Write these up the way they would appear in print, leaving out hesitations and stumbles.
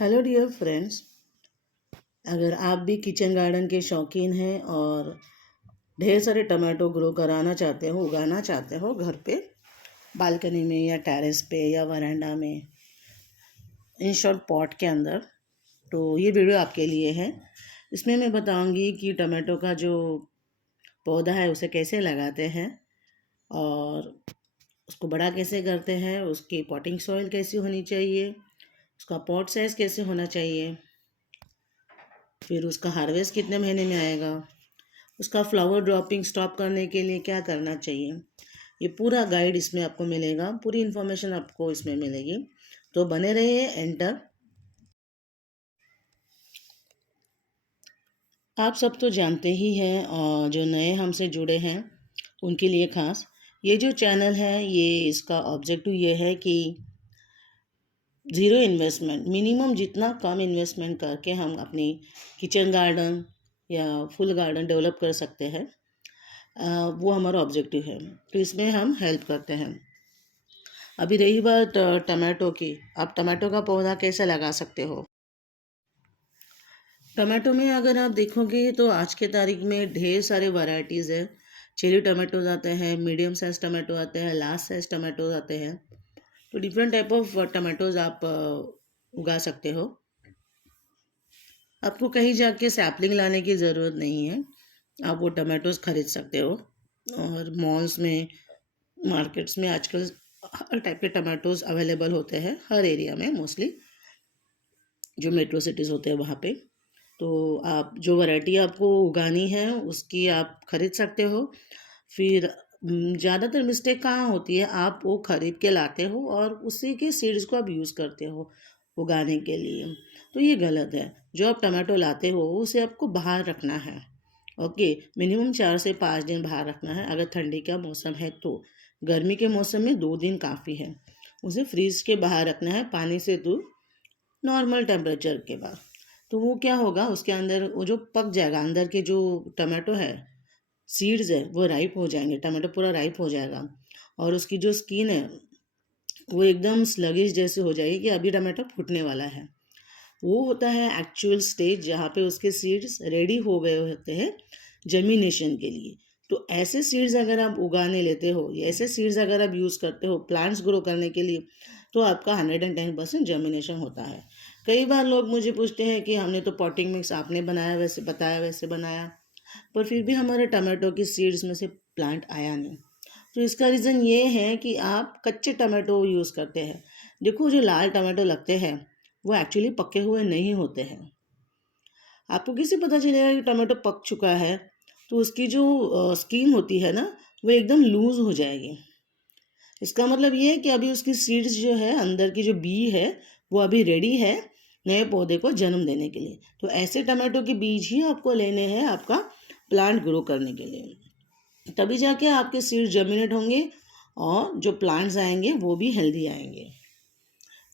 Hello dear friends. अगर आप भी किचन गार्डन के शौकीन हैं और ढेर सारे टमाटो ग्रो कराना चाहते हो, उगाना चाहते हो घर पे, बालकनी में या टेरेस पे या वरांडा में, इन शॉर्ट पॉट के अंदर, तो ये वीडियो आपके लिए है। इसमें मैं बताऊंगी कि टमाटो का जो पौधा है उसे कैसे लगाते हैं और उसको बड़ा कैसे करते हैं, उसकी पॉटिंग सॉइल कैसी होनी चाहिए, उसका पॉट साइज़ कैसे होना चाहिए, फिर उसका हार्वेस्ट कितने महीने में आएगा, उसका फ्लावर ड्रॉपिंग स्टॉप करने के लिए क्या करना चाहिए। ये पूरा गाइड इसमें आपको मिलेगा, पूरी इन्फॉर्मेशन आपको इसमें मिलेगी, तो बने रहिए एंटर। आप सब तो जानते ही हैं और जो नए हमसे जुड़े हैं उनके लिए खास ये जो चैनल है, ये इसका ऑब्जेक्टिव ये है कि ज़ीरो इन्वेस्टमेंट, मिनिमम जितना कम इन्वेस्टमेंट करके हम अपनी किचन गार्डन या फुल गार्डन डेवलप कर सकते हैं, वो हमारा ऑब्जेक्टिव है। तो इसमें हम हेल्प करते हैं। अभी रही बात टमाटो की, आप टमाटो का पौधा कैसे लगा सकते हो। टमाटो में अगर आप देखोगे तो आज के तारीख में ढेर सारे वैरायटीज़ है। चेरी टमाटोज आते हैं, मीडियम साइज टमाटो आते हैं, लार्ज साइज टमाटोज आते हैं। तो डिफरेंट टाइप ऑफ टमाटोज आप उगा सकते हो। आपको कहीं जाके सैपलिंग लाने की ज़रूरत नहीं है, आप वो टमाटोज खरीद सकते हो। और मॉल्स में, मार्केट्स में आजकल हर टाइप के टमाटोज अवेलेबल होते हैं, हर एरिया में, मोस्टली जो मेट्रो सिटीज़ होते हैं वहाँ पे। तो आप जो वैरायटी आपको उगानी है उसकी आप खरीद सकते हो। फिर ज़्यादातर मिस्टेक कहाँ होती है, आप वो खरीद के लाते हो और उसी के सीड्स को आप यूज़ करते हो उगाने के लिए। तो ये गलत है। जो आप टमाटो लाते हो उसे आपको बाहर रखना है। ओके, मिनिमम 4 से 5 दिन बाहर रखना है। अगर ठंडी का मौसम है तो, गर्मी के मौसम में 2 दिन काफ़ी है। उसे फ्रीज के बाहर रखना है, पानी से दूर, नॉर्मल टेम्परेचर के बाद। तो वो क्या होगा, उसके अंदर वो जो पक जाएगा, अंदर के जो टमाटो है, सीड्स है, वो राइप हो जाएंगे, टमाटो पूरा राइप हो जाएगा और उसकी जो स्किन है वो एकदम स्लगिश जैसे हो जाएगी कि अभी टमाटो फूटने वाला है। वो होता है एक्चुअल स्टेज जहाँ पे उसके सीड्स रेडी हो गए होते हैं जर्मिनेशन के लिए। तो ऐसे सीड्स अगर आप उगाने लेते हो या ऐसे सीड्स अगर आप यूज़ करते हो प्लांट्स ग्रो करने के लिए, तो आपका 110% जर्मिनेशन होता है। कई बार लोग मुझे पूछते हैं कि हमने तो पॉटिंग मिक्स आपने बनाया, वैसे बताया, वैसे बनाया, पर फिर भी हमारे टमाटो की सीड्स में से प्लांट आया नहीं। तो इसका रीज़न ये है कि आप कच्चे टमाटो यूज़ करते हैं। देखो, जो लाल टमाटो लगते हैं वो एक्चुअली पके हुए नहीं होते हैं। आपको कैसे पता चलेगा कि टमाटो पक चुका है, तो उसकी जो स्किन होती है ना, वो एकदम लूज़ हो जाएगी। इसका मतलब ये है कि अभी उसकी सीड्स जो है, अंदर की जो बी है, वो अभी रेडी है नए पौधे को जन्म देने के लिए। तो ऐसे टमाटो के बीज ही आपको लेने हैं आपका प्लांट ग्रो करने के लिए। तभी जाके आपके सीड्स जर्मिनेट होंगे और जो प्लांट्स आएंगे वो भी हेल्दी आएंगे।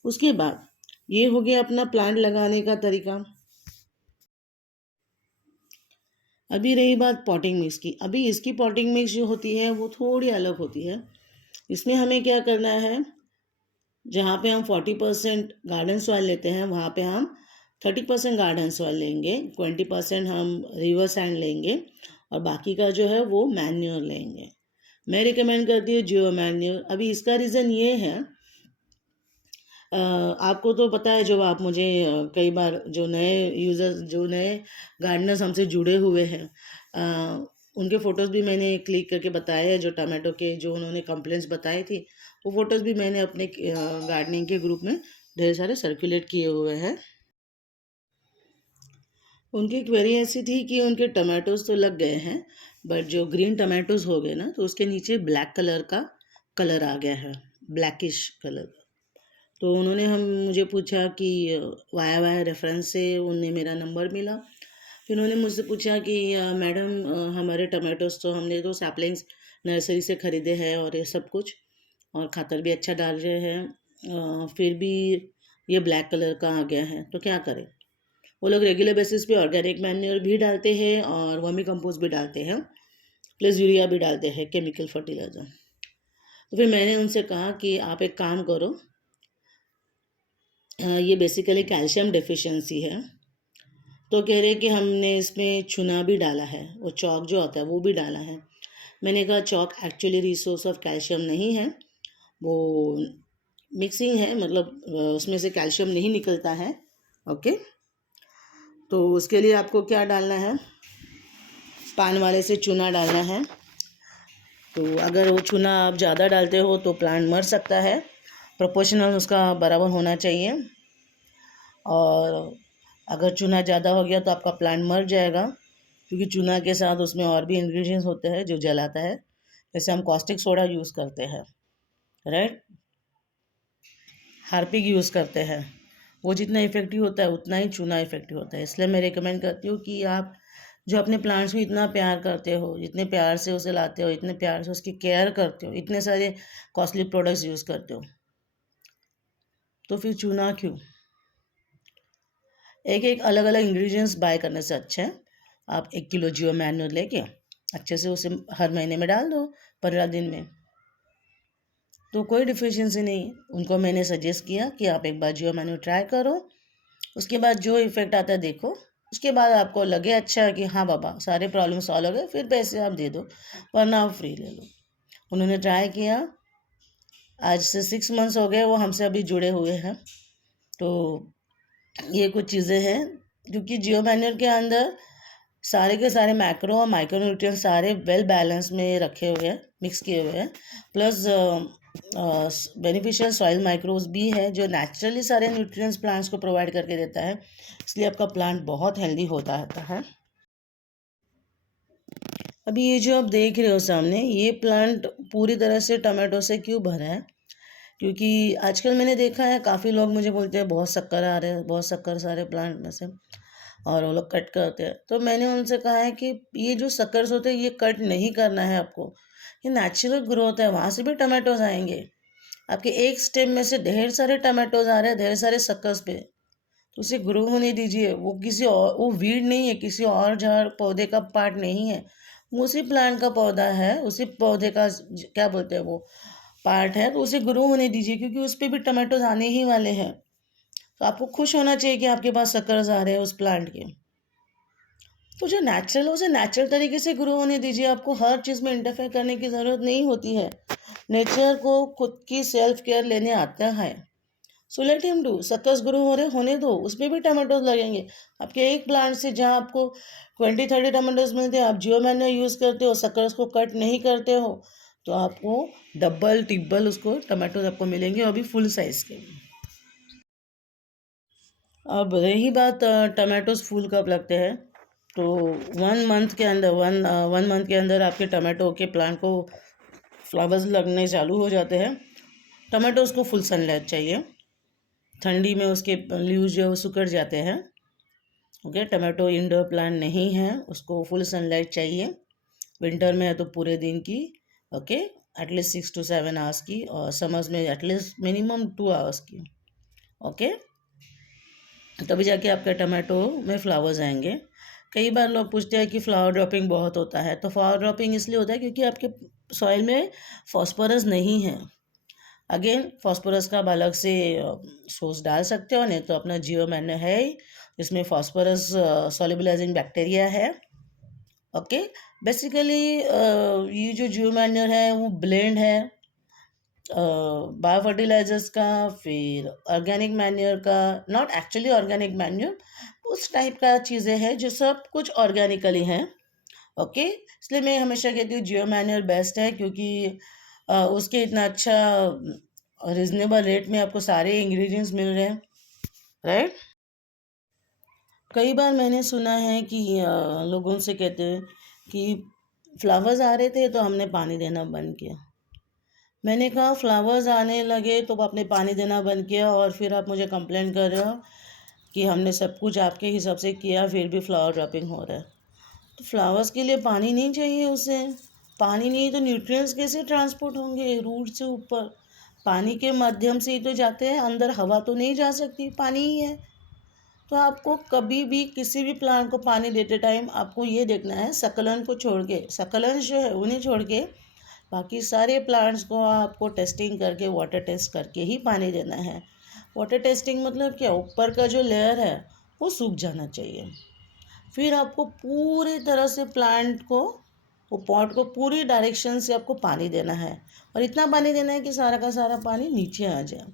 उसके बाद ये हो गया अपना प्लांट लगाने का तरीका। अभी रही बात पॉटिंग मिक्स की। अभी इसकी पॉटिंग मिक्स जो होती है वो थोड़ी अलग होती है। इसमें हमें क्या करना है, जहाँ पे हम 40% गार्डन सॉइल लेते हैं वहाँ पे हम 30% गार्डन सॉइल लेंगे, 20% हम रिवर सैंड लेंगे और बाकी का जो है वो मैन्योर लेंगे। मैं रिकमेंड करती हूँ जियो मैन्योर। अभी इसका रीज़न ये है, आपको तो पता है, जो आप मुझे कई बार जो नए यूज़र्स, जो नए गार्डनर्स हमसे जुड़े हुए हैं, उनके फ़ोटोज़ भी मैंने क्लिक करके बताए हैं। जो टमाटो के जो उन्होंने कंप्लेंट्स बताई थी, वो फ़ोटोज़ भी मैंने अपने गार्डनिंग के ग्रुप में ढेर सारे सर्कुलेट किए हुए हैं। उनकी क्वेरी ऐसी थी कि उनके टमाटोज़ तो लग गए हैं, बट जो ग्रीन टमाटोज़ हो गए ना, तो उसके नीचे ब्लैक कलर का कलर आ गया है, ब्लैकिश कलर। तो उन्होंने हम मुझे पूछा कि वाया वाया रेफरेंस से उन्हें मेरा नंबर मिला। फिर उन्होंने मुझसे पूछा कि मैडम, हमारे टमाटोज तो हमने तो सैपलिंग्स नर्सरी से ख़रीदे हैं और ये सब कुछ, और खातर भी अच्छा डाल रहे हैं, फिर भी ये ब्लैक कलर का आ गया है, तो क्या करें। वो लोग रेगुलर बेसिस पे ऑर्गेनिक मैन्योर भी डालते हैं और वर्मी कंपोस्ट भी डालते हैं, प्लस यूरिया भी डालते हैं, केमिकल फर्टिलाइज़र। तो फिर मैंने उनसे कहा कि आप एक काम करो, ये बेसिकली कैल्शियम डेफिशिएंसी है। तो कह रहे कि हमने इसमें चूना भी डाला है, वो चॉक जो होता है वो भी डाला है। मैंने कहा chalk actually resource of calcium नहीं है, वो मिक्सिंग है, मतलब उसमें से कैल्शियम नहीं निकलता है। ओके, तो उसके लिए आपको क्या डालना है, पान वाले से चूना डालना है। तो अगर वो चूना आप ज़्यादा डालते हो तो प्लांट मर सकता है, प्रोपोर्शनल उसका बराबर होना चाहिए। और अगर चूना ज़्यादा हो गया तो आपका प्लांट मर जाएगा, क्योंकि चूना के साथ उसमें और भी इंग्रेडिएंट्स होते हैं जो जलाता है। जैसे हम कॉस्टिक सोडा यूज़ करते हैं, राइट, हार्पिक यूज़ करते हैं, वो जितना इफ़ेक्टिव होता है उतना ही चूना इफ़ेक्टिव होता है। इसलिए मैं रिकमेंड करती हूँ कि आप जो अपने प्लांट्स को इतना प्यार करते हो, जितने प्यार से उसे लाते हो, इतने प्यार से उसकी केयर करते हो, इतने सारे कॉस्टली प्रोडक्ट्स यूज़ करते हो, तो फिर चूना क्यों? एक एक अलग अलग इंग्रेडिएंट्स बाय करने से अच्छा है आप 1 किलो जियो मैन्योर लेके अच्छे से उसे हर महीने में डाल दो 15 दिन में, तो कोई डिफिशिएंसी नहीं। उनको मैंने सजेस्ट किया कि आप एक बार जियो मैन्योर ट्राई करो, उसके बाद जो इफ़ेक्ट आता है देखो, उसके बाद आपको लगे अच्छा कि हाँ बाबा सारे प्रॉब्लम सॉल्व हो गए, फिर पैसे आप दे दो, वरना आप फ्री ले लो। उन्होंने ट्राई किया, आज से 6 मंथ्स हो गए वो हमसे अभी जुड़े हुए हैं। तो ये कुछ चीज़ें हैं, क्योंकि जियो मैन्योर के अंदर सारे के सारे मैक्रो और माइक्रो न्यूट्रिएंट्स सारे वेल बैलेंस में रखे हुए हैं, मिक्स किए हुए हैं, प्लस बेनिफिशियल सॉइल माइक्रोज भी है जो नेचुरली सारे न्यूट्रिएंट्स प्लांट्स को प्रोवाइड करके देता है। इसलिए आपका प्लांट बहुत हेल्दी होता रहता है। अभी ये जो आप देख रहे हो सामने, ये प्लांट पूरी तरह से टमाटो से क्यों भरा है, क्योंकि आजकल मैंने देखा है काफ़ी लोग मुझे बोलते हैं बहुत शक्कर आ रहे हैं, बहुत शक्कर सारे प्लांट में से, और वो लोग कट करते हैं। तो मैंने उनसे कहा है कि ये जो शक्कर्स होते हैं ये कट नहीं करना है आपको, ये नेचुरल ग्रोथ है, वहाँ से भी टमाटोज आएंगे। आपके एक स्टेम में से ढेर सारे टमाटोज आ रहे हैं ढेर सारे शक्कर्स पे, तो उसे ग्रो होने दीजिए। वो किसी और, वो वीड नहीं है, किसी और झाड़ पौधे का पार्ट नहीं है, वो उसी प्लांट का पौधा है, उसी पौधे का क्या बोलते हैं वो पार्ट है, तो उसे ग्रो होने दीजिए, क्योंकि उस पर भी टमाटोज आने ही वाले हैं। तो आपको खुश होना चाहिए कि आपके पास शक्कर्स आ रहे हैं उस प्लांट के। तो जो नेचुरल है उसे नेचुरल तरीके से ग्रो होने दीजिए, आपको हर चीज़ में इंटरफेयर करने की ज़रूरत नहीं होती है। नेचर को खुद की सेल्फ केयर लेने आता है, so let him do. Suckers grow हो रहे होने दो, उसमें भी टमाटोज लगेंगे। आपके एक प्लांट से जहाँ आपको 20-30 टमाटोज मिलते हैं, आप जियो मैन्योर यूज़ करते हो, सक्कर्स को कट नहीं करते हो, तो आपको डबल टिब्बल उसको टमाटोज आपको मिलेंगे, और भी फुल साइज़ के। अब रही बात टमाटोज फूल कब लगते हैं, तो 1 मंथ के अंदर 1 मंथ के अंदर आपके टमाटो के प्लांट को फ्लावर्स लगने चालू हो जाते हैं। टमाटोज को फुल सनलाइट चाहिए, ठंडी में उसके लीव्स जो है वो सिकुड़ जाते हैं। ओके, टमाटो इंडोर प्लांट नहीं है, उसको फुल सनलाइट चाहिए। विंटर में है तो पूरे दिन की, ओके, एटलीस्ट 6 to 7 आवर्स की, और समर्स में एटलीस्ट मिनिमम 2 आवर्स की। ओके, तभी जाके आपके टमाटो में फ्लावर्स आएंगे। कई बार लोग पूछते हैं कि फ्लावर ड्रॉपिंग बहुत होता है, तो फ्लावर ड्रॉपिंग इसलिए होता है क्योंकि आपके सॉइल में फॉस्फोरस नहीं है। अगेन फॉस्फोरस का आप अलग से सोर्स डाल सकते हो, नहीं तो अपना जियो मैन्योर है ही, जिसमें फॉस्फोरस सॉल्युबलाइजिंग बैक्टीरिया है। ओके, बेसिकली ये जो जियो मैन्योर है वो ब्लेंड है बायो फर्टिलाइजर्स का, फिर ऑर्गेनिक मैन्योर का, नॉट एक्चुअली ऑर्गेनिक मैन्योर, उस टाइप का चीज़ें हैं जो सब कुछ ऑर्गेनिकली हैं। ओके, इसलिए मैं हमेशा कहती हूँ जियो मैन्योर बेस्ट है, क्योंकि उसके इतना अच्छा रिजनेबल रेट में आपको सारे इंग्रेडिएंट्स मिल रहे हैं, राइट। कई बार मैंने सुना है कि लोगों से कहते हैं कि फ्लावर्स आ रहे थे तो हमने पानी देना बंद किया। मैंने कहा फ्लावर्स आने लगे तो आपने पानी देना बंद किया, और फिर आप मुझे कंप्लेंट कर रहे हो कि हमने सब कुछ आपके हिसाब से किया फिर भी फ्लावर ड्रॉपिंग हो रहा है। तो फ्लावर्स के लिए पानी नहीं चाहिए, उसे पानी नहीं तो न्यूट्रिएंट्स कैसे ट्रांसपोर्ट होंगे रूट से ऊपर? पानी के माध्यम से ही तो जाते हैं, अंदर हवा तो नहीं जा सकती, पानी ही है। तो आपको कभी भी किसी भी प्लांट को पानी देते टाइम आपको ये देखना है, सकलन को छोड़ के, सकलन जो है उन्हें छोड़ के बाकी सारे प्लांट्स को आपको टेस्टिंग करके, वाटर टेस्ट करके ही पानी देना है। वाटर टेस्टिंग मतलब क्या, ऊपर का जो लेयर है वो सूख जाना चाहिए। फिर आपको पूरी तरह से प्लांट को, वो पॉट को पूरी डायरेक्शन से आपको पानी देना है, और इतना पानी देना है कि सारा का सारा पानी नीचे आ जाए।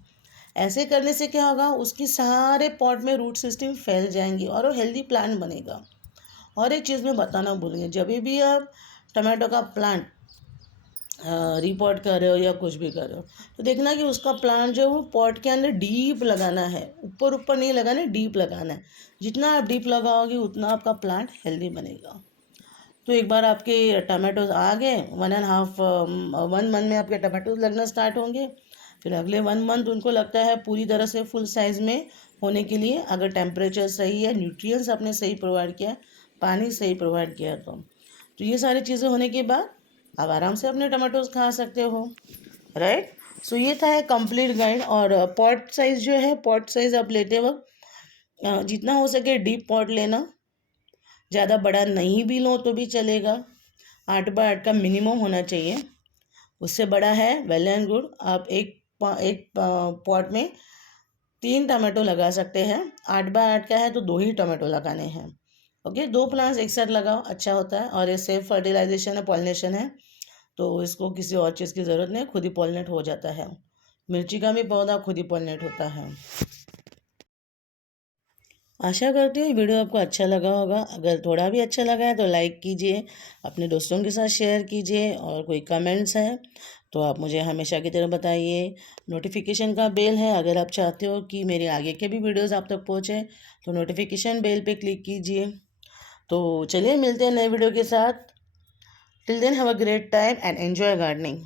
ऐसे करने से क्या होगा, उसकी सारे पॉट में रूट सिस्टम फैल जाएंगी और वो हेल्दी प्लांट बनेगा। और एक चीज़ मैं बताना भूल गई, जब भी आप टमाटो का प्लांट रिपोर्ट कर रहे हो या कुछ भी कर रहे हो, तो देखना कि उसका प्लांट जो है वो पॉट के अंदर डीप लगाना है, ऊपर ऊपर नहीं लगाना है, डीप लगाना है। जितना आप डीप लगाओगे उतना आपका प्लांट हेल्दी बनेगा। तो एक बार आपके टमाटोज आ गए, 1.5 1 मंथ में आपके टमाटोज लगना स्टार्ट होंगे। फिर अगले 1 मंथ उनको लगता है पूरी तरह से फुल साइज़ में होने के लिए, अगर टेम्परेचर सही है, न्यूट्रिएंट्स आपने सही प्रोवाइड किया, पानी सही प्रोवाइड किया, तो ये सारी चीज़ें होने के बाद आप आराम से अपने टमाटोज खा सकते हो, राइट। सो ये था कंप्लीट गाइड। और पॉट साइज़ जो है, पॉट साइज़ आप लेते वक्त जितना हो सके डीप पॉट लेना, ज़्यादा बड़ा नहीं भी लो तो भी चलेगा। 8x8 का मिनिमम होना चाहिए, उससे बड़ा है वेल एंड गुड। आप एक पॉट में 3 टमाटो लगा सकते हैं। 8x8 का है तो 2 ही टमाटो लगाने हैं। ओके, 2 प्लांट्स एक साथ लगाओ, अच्छा होता है। और ये सेफ फर्टिलाइजेशन है, पॉलिनेशन है, तो इसको किसी और चीज़ की ज़रूरत नहीं, खुद ही पॉलिनेट हो जाता है। मिर्ची का भी पौधा खुद ही पॉलिनेट होता है। आशा करती हूँ वीडियो आपको अच्छा लगा होगा। अगर थोड़ा भी अच्छा लगा है तो लाइक कीजिए, अपने दोस्तों के साथ शेयर कीजिए, और कोई कमेंट्स हैं तो आप मुझे हमेशा की तरह बताइए। नोटिफिकेशन का बेल है, अगर आप चाहते हो कि मेरे आगे के भी वीडियोस आप तक पहुँचे तो नोटिफिकेशन बेल पे क्लिक कीजिए। तो चलिए मिलते हैं नए वीडियो के साथ। Till then have a great time and enjoy gardening.